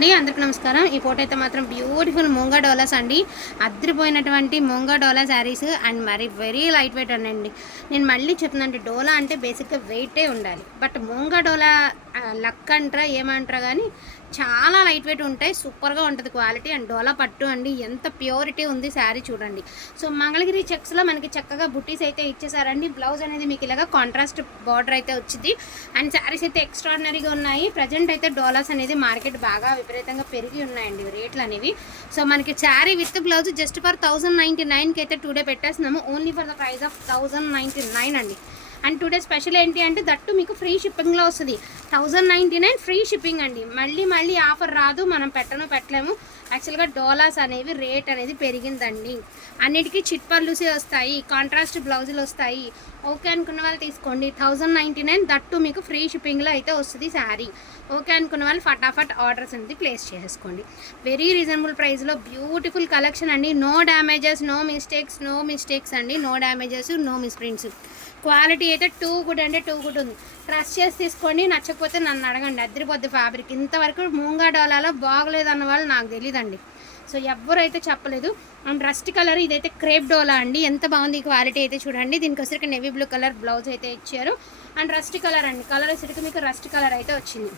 అందరికీ నమస్కారం. ఈ ఫోటో అయితే మాత్రం బ్యూటిఫుల్ ముంగా డోలాస్ అండి. అద్రిపోయినటువంటి ముంగా డోలా శారీస్ అండ్ మరి వెరీ లైట్ వెయిట్ అండి. నేను మళ్ళీ చెప్తున్నాను, డోలా అంటే బేసిక్గా వెయిటే ఉండాలి. బట్ ముంగా డోలా లక్ అంటారా ఏమంటారా కానీ చాలా లైట్ వెయిట్ ఉంటాయి. సూపర్గా ఉంటుంది క్వాలిటీ. అండ్ డోలా పట్టు అండి, ఎంత ప్యూరిటీ ఉంది శారీ చూడండి. సో మంగళగిరి చెక్స్లో మనకి చక్కగా బుట్టీస్ అయితే ఇచ్చేసారండి. బ్లౌజ్ అనేది మీకు ఇలాగా కాంట్రాస్ట్ బార్డర్ అయితే వచ్చింది. అండ్ శారీస్ అయితే ఎక్స్ట్రాడినరీగా ఉన్నాయి. ప్రజెంట్ అయితే డోలాస్ అనేది మార్కెట్ బాగా విపరీతంగా పెరిగి ఉన్నాయండి రేట్లు అనేవి. సో మనకి sari with blouse just for 1099కి అయితే టుడే పెట్టేస్తున్నాము. Only for the price of 1099 అండి. అండ్ టుడే స్పెషల్ ఏంటి అంటే దట్టు మీకు ఫ్రీ షిప్పింగ్లో వస్తుంది. 1099 ఫ్రీ షిప్పింగ్ అండి. మళ్ళీ ఆఫర్ రాదు, మనం పెట్టలేము. యాక్చువల్గా డోలాస్ అనేవి రేట్ అనేది పెరిగిందండి. అన్నిటికీ చిట్ పర్లుసే వస్తాయి, కాంట్రాస్ట్ బ్లౌజులు వస్తాయి. ఓకే అనుకున్న వాళ్ళు తీసుకోండి. 1099 దట్టు మీకు ఫ్రీ షిప్పింగ్లో అయితే వస్తుంది శారీ. ఓకే అనుకున్న వాళ్ళు ఫటాఫట్ ఆర్డర్స్ అనేది ప్లేస్ చేసుకోండి. వెరీ రీజనబుల్ ప్రైస్లో బ్యూటిఫుల్ కలెక్షన్ అండి. నో డ్యామేజెస్, నో మిస్టేక్స్ అండి. No damages, no misprints. Quality అయితే టూ గుడ్ అంటే టూ గుడ్ ఉంది. ట్రస్ట్ చేసి తీసుకోండి. నచ్చకపోతే నన్ను అడగండి. అద్దరిపోద్ది ఫ్యాబ్రిక్. ఇంతవరకు ముంగా డోలాలో బాగలేదు అన్న వాళ్ళు నాకు తెలియదండి. సో ఎవరైతే చెప్పలేదు. అండ్ రస్ట్ కలర్ ఇదైతే క్రేప్ డోలా అండి. ఎంత బాగుంది ఈ క్వాలిటీ అయితే చూడండి. దీనికి వచ్చరికి నెవీ బ్లూ కలర్ బ్లౌజ్ అయితే ఇచ్చారు. అండ్ రస్ట్ కలర్ అండి. కలర్ వచ్చరికి మీకు రస్ట్ కలర్ అయితే వచ్చింది.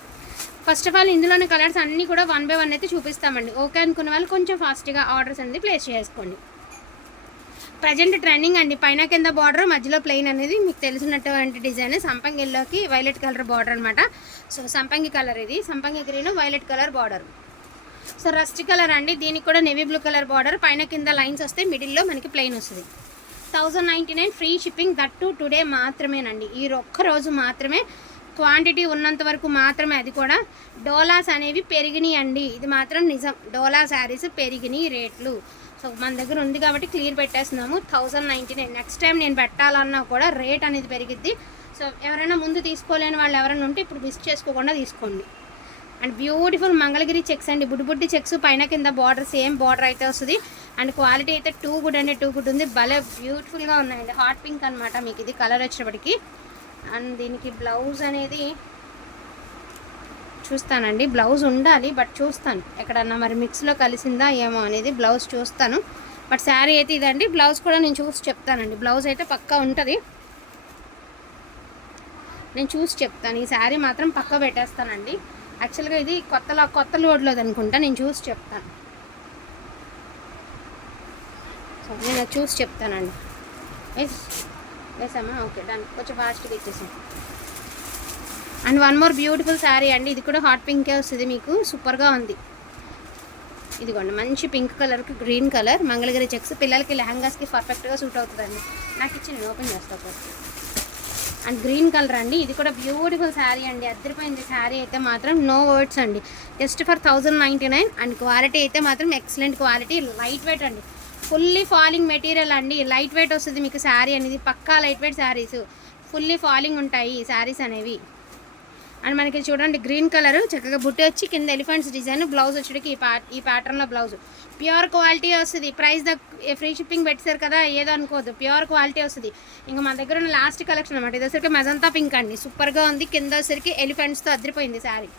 ఫస్ట్ ఆఫ్ ఆల్ ఇందులోని కలర్స్ అన్నీ కూడా 1 by 1 అయితే చూపిస్తామండి. ఓకే అనుకున్న వాళ్ళు కొంచెం ఫాస్ట్గా ఆర్డర్స్ అనేది ప్లేస్ చేసుకోండి. ప్రజెంట్ ట్రెండింగ్ అండి. పైన కింద బార్డర్, మధ్యలో ప్లెయిన్ అనేది మీకు తెలిసినటువంటి డిజైన్. సంపంగి ఎల్లోకి వైలెట్ కలర్ బార్డర్ అనమాట. సో సంపంగి కలర్ ఇది, సంపంగి green violet colour border. So rust colour అండి. దీనికి కూడా నెవీ బ్లూ కలర్ బార్డర్, పైన కింద లైన్స్ వస్తే మిడిల్లో మనకి ప్లెయిన్ వస్తుంది. 1099 ఫ్రీ షిప్పింగ్. దట్టు టుడే మాత్రమేనండి. ఈ ఒక్క రోజు మాత్రమే, క్వాంటిటీ ఉన్నంత వరకు మాత్రమే. అది కూడా డోలాస్ అనేవి పెరిగినాయి అండి. ఇది మాత్రం నిజం. డోలా శారీస్ పెరిగినాయి రేట్లు. సో మన దగ్గర ఉంది కాబట్టి క్లియర్ పెట్టేస్తున్నాము. 1099. నెక్స్ట్ టైం నేను పెట్టాలన్నా కూడా రేట్ అనేది పెరిగిద్ది. సో ఎవరైనా ముందు తీసుకోలేని వాళ్ళు ఎవరైనా ఉంటే ఇప్పుడు మిస్ చేసుకోకుండా తీసుకోండి. అండ్ బ్యూటిఫుల్ మంగళగిరి చెక్స్ అండి. బుడ్డి చెక్స్, పైన కింద బార్డర్ సేమ్ బార్డర్ అయితే వస్తుంది. అండ్ క్వాలిటీ అయితే టూ గుడ్ అంటే టూ గుడ్ ఉంది. భలే బ్యూటిఫుల్గా ఉన్నాయండి. హాట్ పింక్ అనమాట మీకు ఇది కలర్ వచ్చేటప్పటికి. అండ్ దీనికి బ్లౌజ్ అనేది చూస్తానండి. బ్లౌజ్ ఉండాలి, బట్ చూస్తాను ఎక్కడన్నా మరి మిక్స్లో కలిసిందా ఏమో అనేది బ్లౌజ్ చూస్తాను. బట్ శారీ అయితే ఇదండి. బ్లౌజ్ కూడా నేను చూసి చెప్తానండి. బ్లౌజ్ అయితే పక్కా ఉంటుంది, నేను చూసి చెప్తాను. ఈ శారీ మాత్రం పక్కా పెట్టేస్తానండి. యాక్చువల్గా ఇది కొత్త లోడ్లోది అనుకుంటా. నేను చూసి చెప్తాను. సో నేను చూసి చెప్తానండి. వేసామా? Okay done. కొంచెం ఫాస్ట్గా ఇచ్చేసాం. And one more beautiful sari అండి. ఇది కూడా హాట్ పింకే వస్తుంది మీకు. సూపర్గా ఉంది. ఇదిగోండి మంచి పింక్ కలర్కి గ్రీన్ కలర్ మంగళగిరి చెక్స్. పిల్లలకి లెహంగాస్కి పర్ఫెక్ట్గా సూట్ అవుతుందండి. నాకు ఇచ్చి నేను ఓపెన్ చేస్తాను. అండ్ గ్రీన్ కలర్ అండి. ఇది కూడా బ్యూటిఫుల్ శారీ అండి. అద్దరిపోయింది శారీ అయితే మాత్రం. నో వర్డ్స్ అండి. Just for 1099. అండ్ క్వాలిటీ అయితే మాత్రం ఎక్సలెంట్ క్వాలిటీ. లైట్ వెయిట్ అండి. ఫుల్లీ ఫాలింగ్ మెటీరియల్ అండి. లైట్ వెయిట్ వస్తుంది మీకు శారీ అనేది. పక్కా light weight saris. Fully falling ఉంటాయి ఈ శారీస్ అనేవి. అండ్ మనకి చూడండి గ్రీన్ కలర్ చక్కగా బుట్టి వచ్చి కింద ఎలిఫెంట్స్ డిజైన్. బ్లౌజ్ వచ్చేటికి ఈ ప్యాటర్న్లో బ్లౌజ్. ప్యూర్ క్వాలిటీ వస్తుంది. ప్రైస్ ఫ్రీ షిప్పింగ్ పెట్టారు కదా ఏదో అనుకోవద్దు. ప్యూర్ క్వాలిటీ వస్తుంది. ఇంకా మన దగ్గర ఉన్న లాస్ట్ కలెక్షన్ అనమాట. ఇది వచ్చరికి మెజంతా పింక్ అండి. సూపర్గా ఉంది. కింద వచ్చరికి ఎలిఫెంట్స్తో అద్దరిపోయింది sari.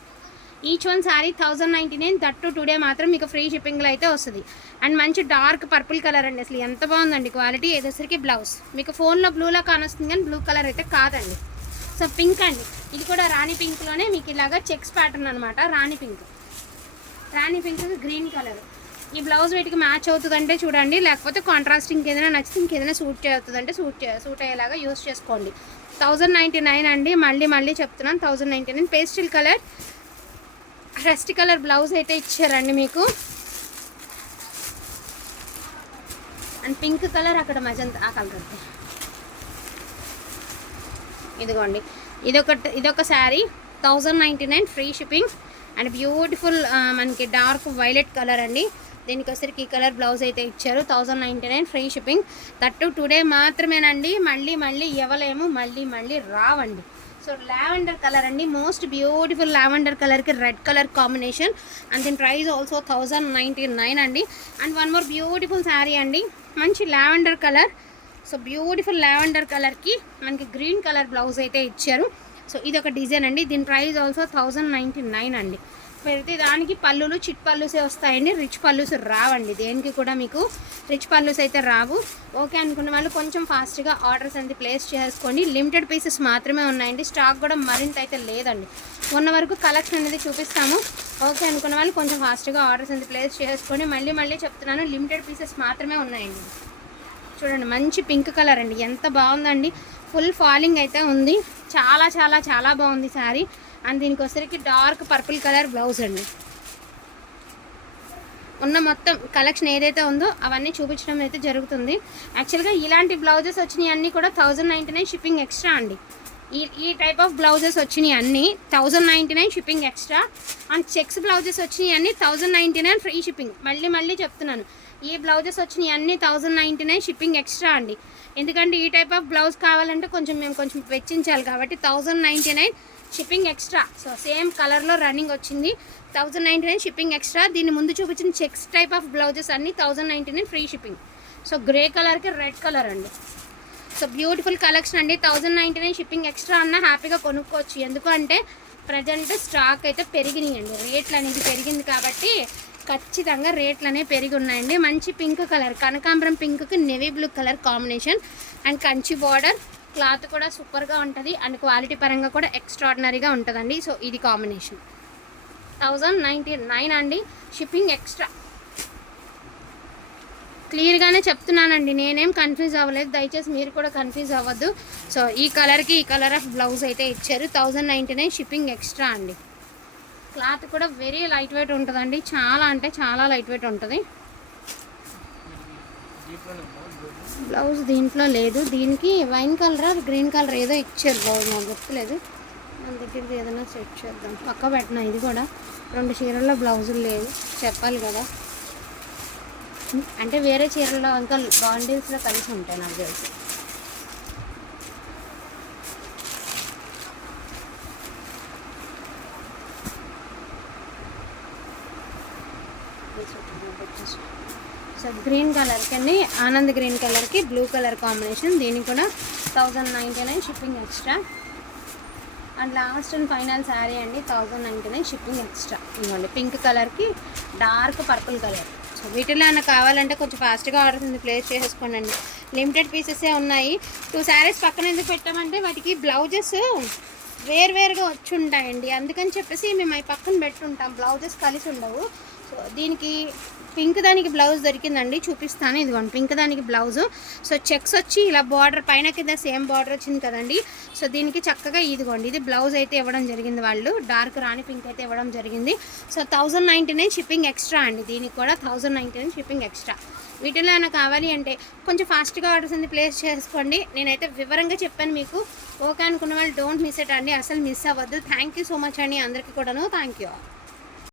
Each one sari 1099. That today మాత్రం మీకు ఫ్రీ షిప్పింగ్లో అయితే వస్తుంది. అండ్ మంచి డార్క్ పర్పుల్ కలర్ అండి. అసలు ఎంత బాగుందండి క్వాలిటీ. ఏదోసరికి బ్లౌజ్ మీకు ఫోన్లో బ్లూలో కానొస్తుంది కానీ బ్లూ కలర్ అయితే కాదండి. సో పింక్ అండి. ఇది కూడా రాణి పింక్లోనే మీకు ఇలాగా చెక్స్ ప్యాటర్న్ అనమాట. రాణి పింక్ గ్రీన్ కలర్. ఈ బ్లౌజ్ వీటికి మ్యాచ్ అవుతుందంటే చూడండి, లేకపోతే కాంట్రాస్ట్ ఇంకేదైనా నచ్చితే ఇంకేదైనా సూట్ అవుతుందంటే సూట్ అయ్యేలాగా యూస్ చేసుకోండి. 1099 అండి. మళ్ళీ చెప్తున్నాను 1099. Pastel colour rust colour blouse అయితే ఇచ్చారండి మీకు. అండ్ పింక్ కలర్ అక్కడ మజంతా ఆ కలర్. ఇదిగోండి ఇదొక sari 1099 free shipping. And beautiful మనకి డార్క్ వైలెట్ కలర్ అండి. దీనికి వచ్చరికి ఈ కలర్ బ్లౌజ్ అయితే ఇచ్చారు. 1099 ఫ్రీ షిప్పింగ్. దట్టు టుడే మాత్రమేనండి. మళ్ళీ ఇవ్వలేము, మళ్ళీ రావండి. సో లావెండర్ కలర్ అండి. మోస్ట్ బ్యూటిఫుల్ లావెండర్ కలర్కి రెడ్ కలర్ కాంబినేషన్. అండ్ దీని ప్రైస్ ఆల్సో 1099 అండి. And one more beautiful sari అండి. మంచి lavender colour. So beautiful lavender కలర్కి మనకి గ్రీన్ కలర్ బ్లౌజ్ అయితే ఇచ్చారు. సో ఇది ఒక డిజైన్ అండి. దీని ప్రైస్ ఆల్సో 1099 అండి. ప్రతి దానికి పళ్ళులు చిట్ పళ్ళుసే వస్తాయండి, రిచ్ పళ్ళుస్ రావండి. దేనికి కూడా మీకు రిచ్ పళ్ళుస్ అయితే రావు. ఓకే అనుకున్న వాళ్ళు కొంచెం ఫాస్ట్గా ఆర్డర్స్ అనేది ప్లేస్ చేసుకోండి. లిమిటెడ్ పీసెస్ మాత్రమే ఉన్నాయండి, స్టాక్ కూడా మరింత అయితే లేదండి. మొన్న వరకు కలెక్షన్ అనేది చూపిస్తాము. ఓకే అనుకున్న వాళ్ళు కొంచెం ఫాస్ట్గా ఆర్డర్స్ అనేది ప్లేస్ చేసుకోండి. మళ్ళీ చెప్తున్నాను, లిమిటెడ్ పీసెస్ మాత్రమే ఉన్నాయండి. చూడండి మంచి పింక్ కలర్ అండి, ఎంత బాగుందండి. ఫుల్ ఫాలింగ్ అయితే ఉంది, చాలా చాలా చాలా బాగుంది శారీ. అండ్ దీనికి వచ్చేసరికి డార్క్ పర్పుల్ కలర్ బ్లౌజ్ అండి. ఉన్న మొత్తం కలెక్షన్ ఏదైతే ఉందో అవన్నీ చూపించడం అయితే జరుగుతుంది. యాక్చువల్గా ఇలాంటి బ్లౌజెస్ వచ్చినాయి అన్నీ కూడా 1099 షిప్పింగ్ ఎక్స్ట్రా అండి. ఈ టైప్ ఆఫ్ బ్లౌజెస్ వచ్చినాయి అన్నీ 1099 shipping extra. And checks blouses వచ్చినాయి అన్నీ 1099 ఫ్రీ షిప్పింగ్. మళ్ళీ చెప్తున్నాను, ఈ బ్లౌజెస్ వచ్చినాయి అన్నీ 1099 షిప్పింగ్ ఎక్స్ట్రా అండి. ఎందుకంటే ఈ టైప్ ఆఫ్ బ్లౌజ్ కావాలంటే మేము కొంచెం వెచ్చించాలి కాబట్టి 1099 షిప్పింగ్ ఎక్స్ట్రా. సో సేమ్ కలర్లో రన్నింగ్ వచ్చింది, 1099 షిప్పింగ్ ఎక్స్ట్రా. దీన్ని ముందు చూపించిన చెక్స్ టైప్ ఆఫ్ బ్లౌజెస్ అన్నీ 1099 ఫ్రీ షిప్పింగ్. సో గ్రే కలర్కి రెడ్ కలర్ అండి. సో బ్యూటిఫుల్ కలెక్షన్ అండి. 1099 షిప్పింగ్ ఎక్స్ట్రా అన్న హ్యాపీగా కొనుక్కోవచ్చు. ఎందుకంటే ప్రజెంట్ స్టాక్ అయితే పెరిగినాయండి, రేట్లు అనేది పెరిగింది కాబట్టి ఖచ్చితంగా రేట్లు అనేవి పెరిగి ఉన్నాయండి. మంచి పింక్ కలర్, కనకాంబరం పింక్కి navy blue colour combination. And Kanchi border, cloth కూడా సూపర్గా ఉంటుంది. అండ్ క్వాలిటీ పరంగా కూడా ఎక్స్ట్రాడినరీగా ఉంటుందండి. సో ఇది కాంబినేషన్ 1099 అండి, షిప్పింగ్ ఎక్స్ట్రా. క్లియర్గానే చెప్తున్నానండి, నేనేం కన్ఫ్యూజ్ అవ్వలేదు, దయచేసి మీరు కూడా కన్ఫ్యూజ్ అవ్వద్దు. సో ఈ కలర్కి ఈ కలర్ ఆఫ్ బ్లౌజ్ అయితే ఇచ్చారు, 1099 షిప్పింగ్ ఎక్స్ట్రా అండి. క్లాత్ కూడా వెరీ లైట్ వెయిట్ ఉంటుందండి, చాలా అంటే చాలా లైట్ వెయిట్ ఉంటుంది. బ్లౌజ్ దీంట్లో లేదు, దీనికి వైన్ కలర్ గ్రీన్ కలర్ ఏదో ఇచ్చారు బ్లౌజ్, నాకు గుర్తులేదు. మన దగ్గరికి ఏదైనా సెట్ చేద్దాం, పక్క పెట్టినా. ఇది కూడా 2 చీరల్లో బ్లౌజులు లేదు, చెప్పాలి కదా. అంటే వేరే చీరల్లో ఇంకా బాండిల్స్లో కలిసి ఉంటాయి నాకు తెలిసి. సో గ్రీన్ కలర్కి అండి, ఆనంద్ గ్రీన్ కలర్కి బ్లూ కలర్ కాంబినేషన్. దీనికి కూడా 1099 shipping extra. And last and final sari అండి, 1099 షిప్పింగ్ ఎక్స్ట్రా. ఇవ్వండి పింక్ కలర్కి డార్క్ పర్పుల్ కలర్. సో వీటిలో ఏమైనా కావాలంటే కొంచెం ఫాస్ట్గా ఆర్డర్ ప్లేస్ చేసుకోండి అండి. లిమిటెడ్ పీసెసే ఉన్నాయి. 2 శారీస్ పక్కన ఎందుకు పెట్టామంటే వాటికి బ్లౌజెస్ వేరువేరుగా వచ్చి ఉంటాయండి, అందుకని చెప్పేసి మేము అవి పక్కన పెట్టుంటాం, బ్లౌజెస్ కలిసి ఉండవు. సో దీనికి పింక్ దానికి బ్లౌజ్ దొరికిందండి, చూపిస్తాను. ఇదిగోండి పింక్ దానికి బ్లౌజు. సో చెక్స్ వచ్చి ఇలా బార్డర్ పైన కింద సేమ్ బార్డర్ వచ్చింది కదండి. సో దీనికి చక్కగా ఇదిగోండి ఇది బ్లౌజ్ అయితే ఇవ్వడం జరిగింది, వాళ్ళు డార్క్ రాణి పింక్ అయితే ఇవ్వడం జరిగింది. సో 1099 షిప్పింగ్ ఎక్స్ట్రా అండి, దీనికి కూడా 1099 షిప్పింగ్ ఎక్స్ట్రా. వీటిలో ఏమైనా కావాలి అంటే కొంచెం ఫాస్ట్గా ఆర్డర్స్ అనేది ప్లేస్ చేసుకోండి. నేనైతే వివరంగా చెప్పాను మీకు. ఓకే అనుకున్న వాళ్ళు డోంట్ మిస్ ఇట్ అండి, అసలు మిస్ అవ్వద్దు. థ్యాంక్ యూ సో మచ్ అండి అందరికీ కూడాను. Thank you.